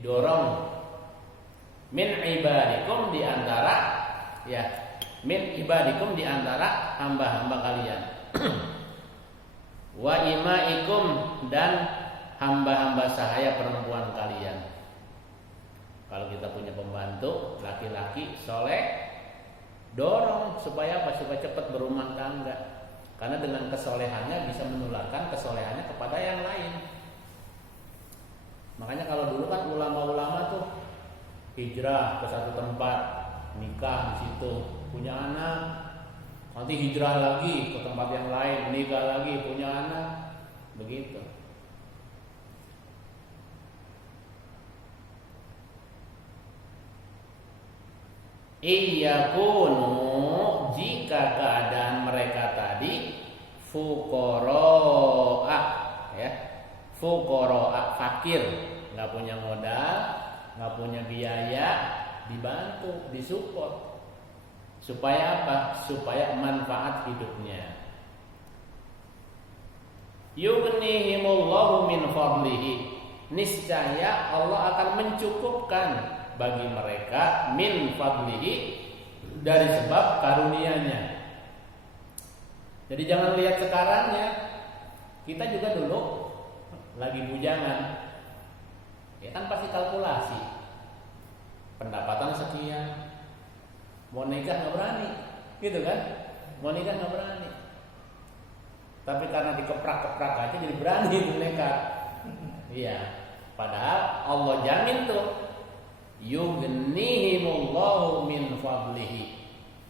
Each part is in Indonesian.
dorong min ibadikum di antara min ibadikum di antara hamba-hamba kalian wa imaikum dan hamba-hamba sahaya perempuan kalian. Kalau kita punya pembantu laki-laki soleh, dorong supaya apa? Supaya cepat berumah tangga. Karena dengan kesolehannya bisa menularkan kesolehannya kepada yang lain. Makanya kalau dulu kan ulama-ulama tuh hijrah ke satu tempat, nikah di situ, punya anak, nanti hijrah lagi ke tempat yang lain, nikah lagi, punya anak, begitu. Iyakunu, jika keadaan mereka tadi fuqara, fuqara, fakir, nggak punya modal, nggak punya biaya, dibantu, disupport. Supaya apa? Supaya manfaat hidupnya. Yughnihimullahu min fadlihi, niscaya Allah akan mencukupkan bagi mereka min fadlihi, dari sebab karunia-Nya. Jadi jangan lihat sekarangnya. Kita juga dulu lagi bujangan, ya kan pasti kalkulasi. Pendapatan sekian, mau nikah nggak berani, gitu kan? Mau nikah nggak berani. Tapi karena dikeprak-keprak aja jadi berani itu nekat. Iya. Padahal Allah jamin tuh, yughnihimullahu min fadlihi,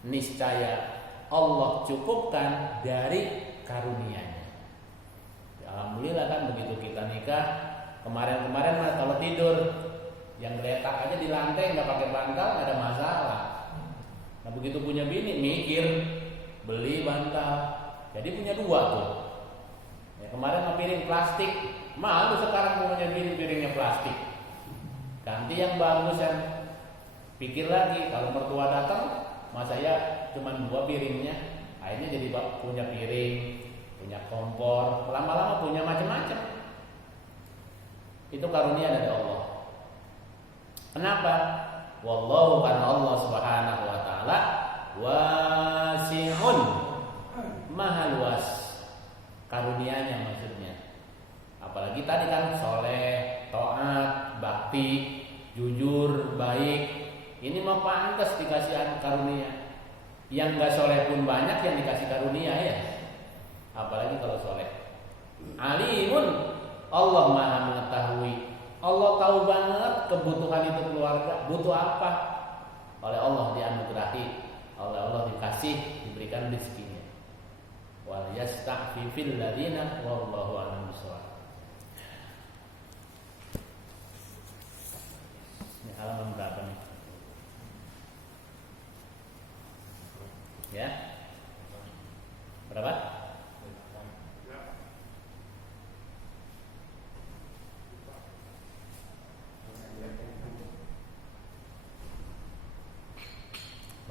niscaya Allah cukupkan dari karunia-Nya. Alhamdulillah kan begitu kita nikah, kemarin-kemarin mah kalau tidur yang letak aja di lantai nggak pakai bantal nggak ada masalah. Nah begitu punya bini mikir beli bantal, jadi punya dua tuh. Ya, kemarin mah piring plastik, malu sekarang punya bini piringnya plastik. Ganti yang bagus kan. Pikir lagi kalau mertua datang, masa saya cuma dua piringnya, akhirnya jadi punya piring, punya kompor, lama-lama punya macam-macam. Itu karunia dari Allah. Kenapa? Wallahu, karena Allah Subhanahu wa taala wasi'un, maha luas karunia-Nya maksudnya. Apalagi tadi kan soleh, taat, bakti, jujur, baik. Ini mah pantas dikasih karunia. Yang enggak soleh pun banyak yang dikasih karunia ya. Apalagi kalau soleh. Alimun, Allah maha mengetahui. Allah tahu banget kebutuhan itu keluarga, butuh apa. Oleh Allah dianugerahi, oleh Allah dikasih, diberikan rezekinya. Wal yasta'fifil ladina wallahu a'lam bishawab. Ini halaman berapa nih? Ya. Berapa?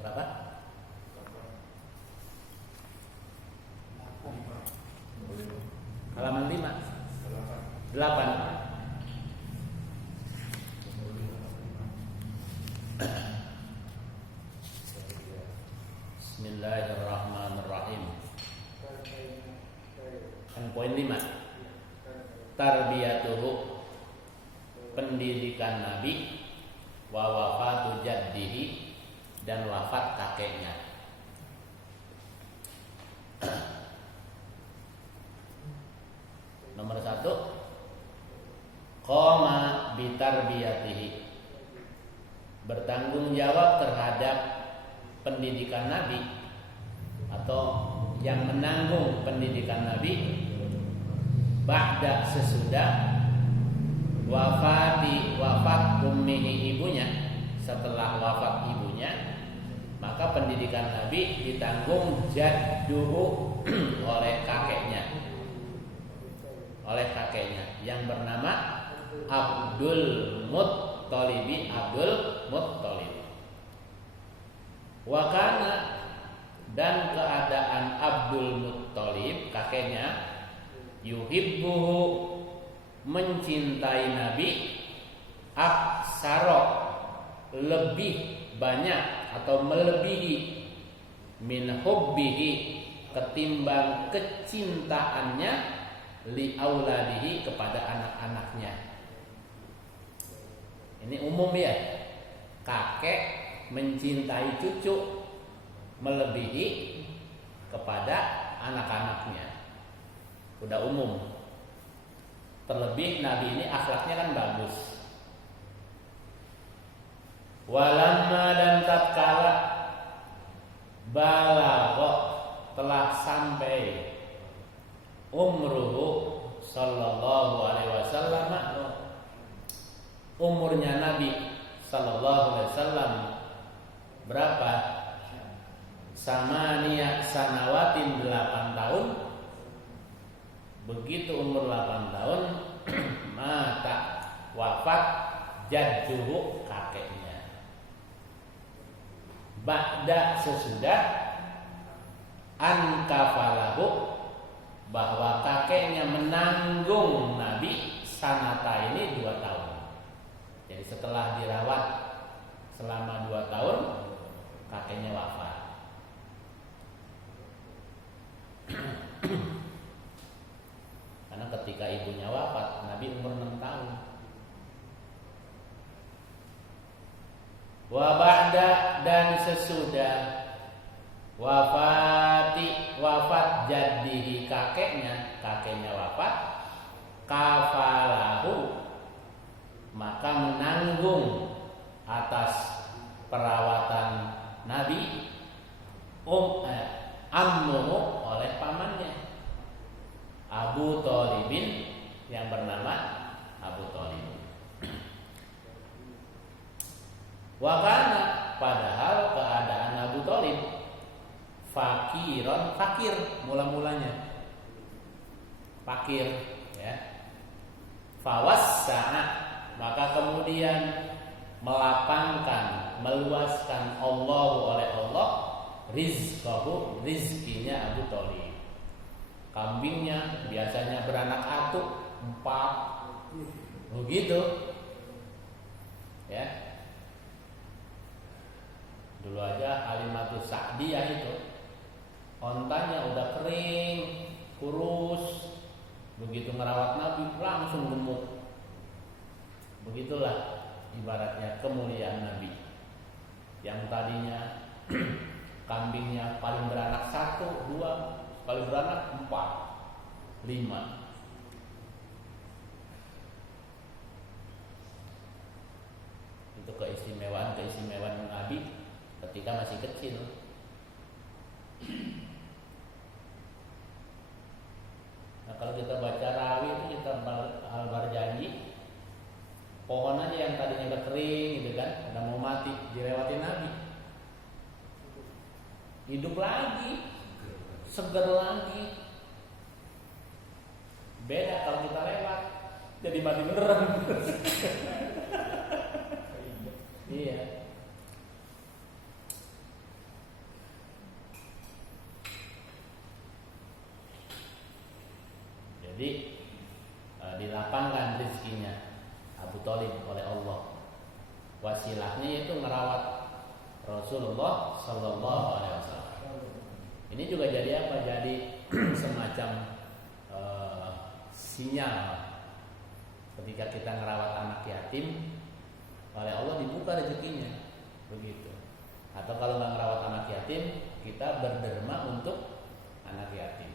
Berapa? Halaman 5. 8. Bismillahirrahmanirrahim. Poin 5. Tarbiyatuhu, pendidikan Nabi, wa wafatu jaddihi, dan wafat kakeknya. Nomor 1, qoma bitarbiyatihi, bertanggung jawab terhadap pendidikan Nabi, atau yang menanggung pendidikan Nabi ba'da, sesudah wafat ummihi, ibunya, setelah wafat ibunya, maka pendidikan Nabi ditanggung jadduhu oleh kakeknya, yang bernama Abdul Muttalib. Wakana, dan keadaan Abdul Muttalib kakeknya, yuhibbuhu, mencintai Nabi, aksaro, lebih banyak atau melebihi, min hubbihi, ketimbang kecintaannya, li auladihi, kepada anak-anaknya. Ini umum ya, kakek mencintai cucu melebihi kepada anak-anaknya, udah umum. Terlebih Nabi ini akhlaknya kan bagus. Walamma, dan tatkala balagha, telah sampai umruhu sallallahu alaihi wasallam, umurnya Nabi sallallahu alaihi wasallam berapa? Samaniya sanawatin, 8 tahun. Begitu umur 8 tahun mata, wafat jadduhu, kakeknya. Ba'da, sesudah, ankafalahu, bahwa kakeknya menanggung Nabi sanata ini 2 tahun. Jadi setelah dirawat selama 2 tahun, kakeknya wafat. Karena ketika ibunya wafat, Nabi umur 6 tahun. Wa ba'da, dan sesudah wafat jaddihi, kakeknya wafat, kafalahu, maka menanggung atas perawatan Nabi ammuhu, oleh pamannya Abu Thalibin, yang bernama Abu Thalib. Wakana, padahal keadaan Abu Thalib fakiron, fakir mula-mulanya, fakir ya. Fawassa'a, maka kemudian melapangkan, meluaskan oleh Allah rizqahu, rizkinya Abu Thalib. Kambingnya biasanya beranak atuk 4, begitu ya. Dulu aja Halimatus Sa'diyah itu ontanya udah kering, kurus. Begitu ngerawat Nabi langsung gemuk. Begitulah ibaratnya kemuliaan Nabi. Yang tadinya kambingnya paling beranak 1, 2, paling beranak 4, 5. Itu keistimewaan Nabi ketika masih kecil. Nah, kalau kita baca rawi itu, kita Al-Barjani, pohon aja yang tadinya udah kering gitu kan, udah mau mati, dilewati Nabi, hidup lagi, segar lagi. Beda kalau kita lewat, jadi mati beneran. Iya. Jadi dilapangkan rezekinya Abu Thalib oleh Allah. Wasilahnya yaitu merawat Rasulullah Sallallahu Alaihi Wasallam. Ini juga jadi apa? Jadi semacam sinyal ketika kita merawat anak yatim, oleh Allah dibuka rezekinya, begitu. Atau kalau nggak merawat anak yatim, kita berderma untuk anak yatim.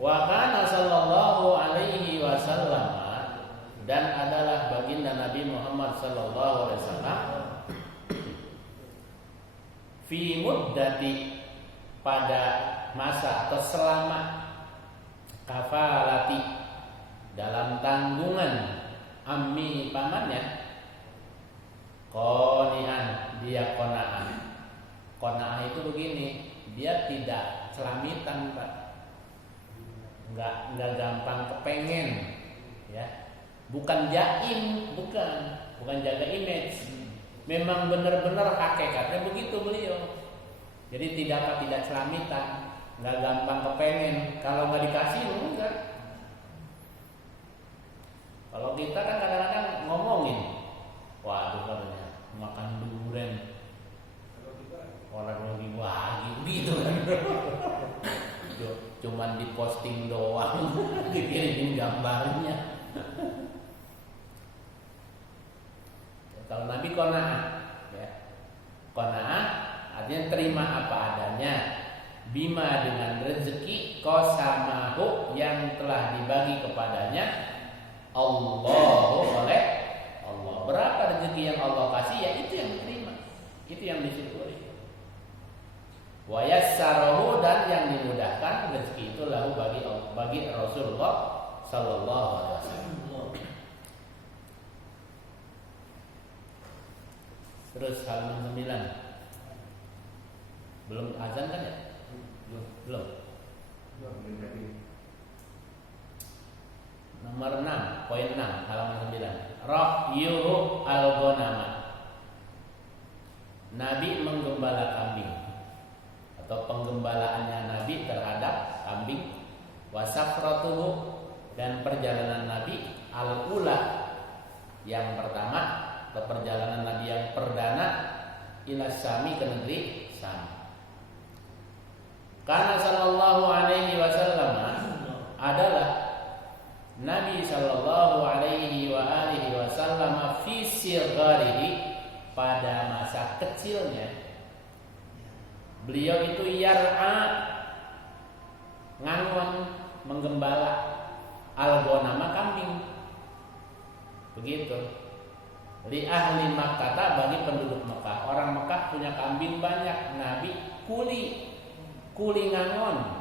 Wa kana sallallahu alaihi wasallam, dan adalah baginda Nabi Muhammad sallallahu alaihi wasallam, fi muddati, pada masa atau selama, kafalati, dalam tanggungan, ammi, pamannya, qani'an, dia qana'ah. Qana'ah itu begini, dia tidak celamitan, Pak. Enggak gampang kepengen, ya. Bukan jaim, bukan jaga image. Memang benar-benar hakikatnya begitu beliau. Jadi tidak celamitan, enggak gampang kepengen. Kalau enggak dikasih enggak. Kalau kita kan kadang-kadang ngomongin, waduh katanya makan durian orang lagi wagi gitu kan. Cuman diposting doang, dikirimin gambarnya. Kalau Nabi qanaah, ya. Qanaah artinya terima apa adanya. Bima dengan rezeki qasamahu yang telah dibagi kepadanya Allahu oleh Allah. Berapa rezeki yang Allah kasih, ya itu yang diterima, itu yang disyukuri. Wa yassarahu, dan yang dimudahkan rezeki itu lahu bagi Rasulullah sallallahu alaihi wasallam. Terus halaman 9. Belum azan kan ya? Belum. Nomor 6, poin 6, halaman 9. Ra'yuhu al-ghanama. Nabi menggembala kambing, atau penggembalaannya Nabi terhadap kambing. Wasafratuhu, dan perjalanan Nabi al-ula, yang pertama, atau perjalanan Nabi yang perdana, ila Syami, ke negeri Syam. Karena sallallahu alaihi wasallam adalah Nabi sallallahu alaihi wa alihi wasallam fi sigharihi, pada masa kecilnya beliau itu yar'a, ngangon, menggembala, al-ghanama, kambing. Begitu. Li ahli Makkah, bagi penduduk Mekah. Orang Mekah punya kambing banyak. Nabi kuli ngangon.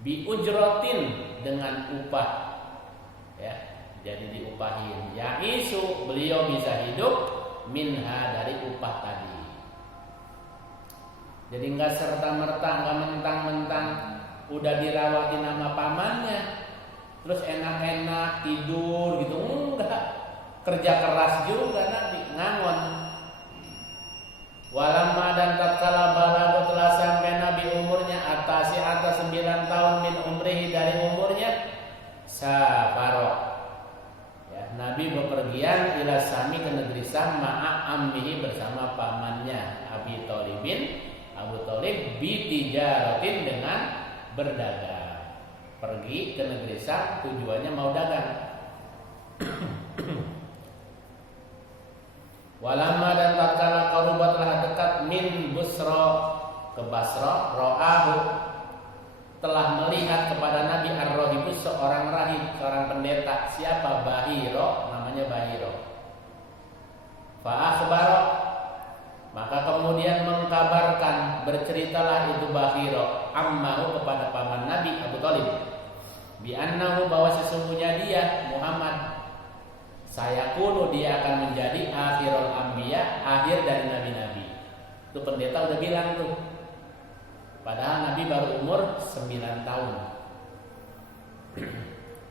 Bi ujratin, dengan upah. Ya, jadi diupahin. Ya isu, beliau bisa hidup minha, dari upah tadi. Jadi enggak serta-merta, enggak mentang-mentang udah dirawatin sama pamannya terus enak-enak tidur gitu, enggak. Kerja keras juga Nabi, ngangon. Walamma, dan tatkala balago, telah sampai Nabi umurnya atas 9 tahun min umrihi, dari umurnya, safaro, ya, Nabi bepergian ila Sami, ke negeri Sam, ma'a ammihi, bersama pamannya Abi Thalibin, Abu Thalib, bitijaratin, dengan berdagang. Pergi ke negeri Sam, tujuannya mau dagang. Walamma, dan tatkala qarubat, telah dekat min Busra, ke Basra, ro'ahu, telah melihat kepada Nabi ar-rahibus, seorang rahib, seorang pendeta. Siapa? Bahiro, namanya Bahiro. Fa akhbara, maka kemudian mengkabarkan, berceritalah itu Bahiro ammahu, kepada paman Nabi Abu Thalib, bi annahu, bahwa sesungguhnya dia Muhammad sayakunu, dia akan menjadi akhirul anbiya, akhir dari nabi-nabi. Itu pendeta udah bilang tuh. Padahal Nabi baru umur 9 tahun.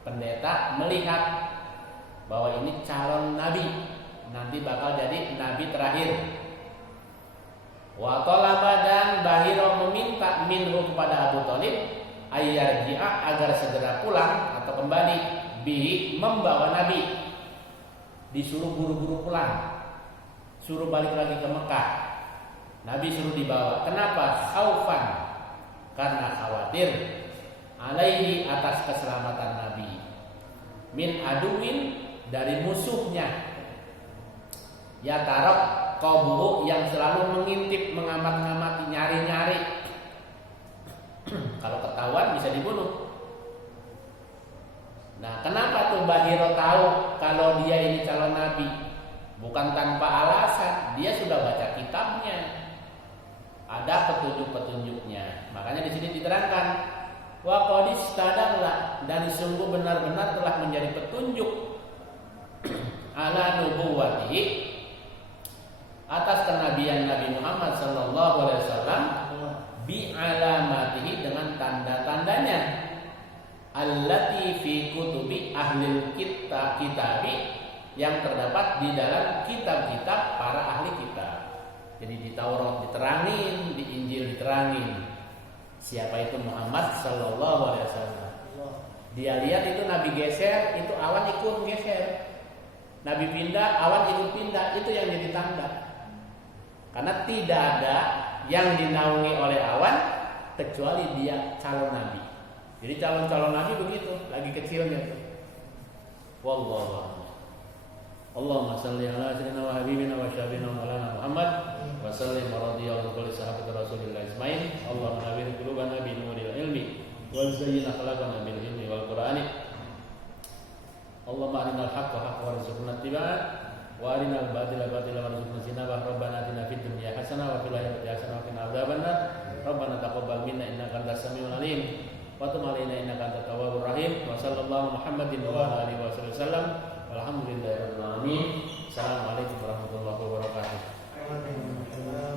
Pendeta melihat bahwa ini calon nabi, nanti bakal jadi nabi terakhir. Wa talaba, dan Bahiro meminta minhu, kepada Abu Thalib, ayyarji'a, agar segera pulang atau kembali, bihi, membawa Nabi. Disuruh buru-buru pulang, suruh balik lagi ke Mekah. Nabi suruh dibawa. Kenapa? Khaufan, karena khawatir, alaihi, atas keselamatan Nabi, min aduin, dari musuhnya, ya tarok qabuhu, yang selalu mengintip, mengamat-ngamati, nyari-nyari. Kalau ketahuan bisa dibunuh. Nah, kenapa tuh Bahiro tahu kalau dia ini calon nabi? Bukan tanpa alasan, dia sudah baca kitabnya, ada petunjuk-petunjuknya. Makanya di sini diterangkan, wa qadis tadalla, dan sungguh benar-benar telah menjadi petunjuk, ala nubuwwatihi, atas kenabian Nabi Muhammad sallallahu alaihi wasallam, bi alamatihi, dengan tanda-tandanya, allati fi kutubi ahlil kitabi, yang terdapat di dalam kitab-kitab para ahli kitab. Jadi di Taurat diterangin, di Injil diterangin siapa itu Muhammad sallallahu alaihi wasallam. Dia lihat itu Nabi geser, itu awan ikut geser. Nabi pindah, awan ikut pindah, itu yang jadi tanda. Karena tidak ada yang dinaungi oleh awan kecuali dia calon nabi. Jadi calon-calon nabi begitu, lagi kecilnya tuh. Wallahu a'lam. Allahumma shalli ala sayyidina wa habibina wa syabina maulana Muhammad wa sallim wa radiyallahu kulli sahabati Rasulillah ismail. Allahumma nawwir qulubana bi nuril ilmi wa zayyin akhlaqana bil ilmi wal qur'ani. Allahumma arinal haqqa haqqan warzuqna ittiba'ah wa arinal batila batilan warzuqna ijtinabah. Rabbana atina fid dunya hasanah wa fil akhirati hasanah wa qina adzabannar. Rabbana taqabbal minna innaka antas samiul alim wa tub 'alaina innaka antat tawwabur rahim. Wa sallallahu Muhammadin wa ala alihi wasallam. Walhamdulillahirabbil alamin. Assalamualaikum warahmatullahi wabarakatuh.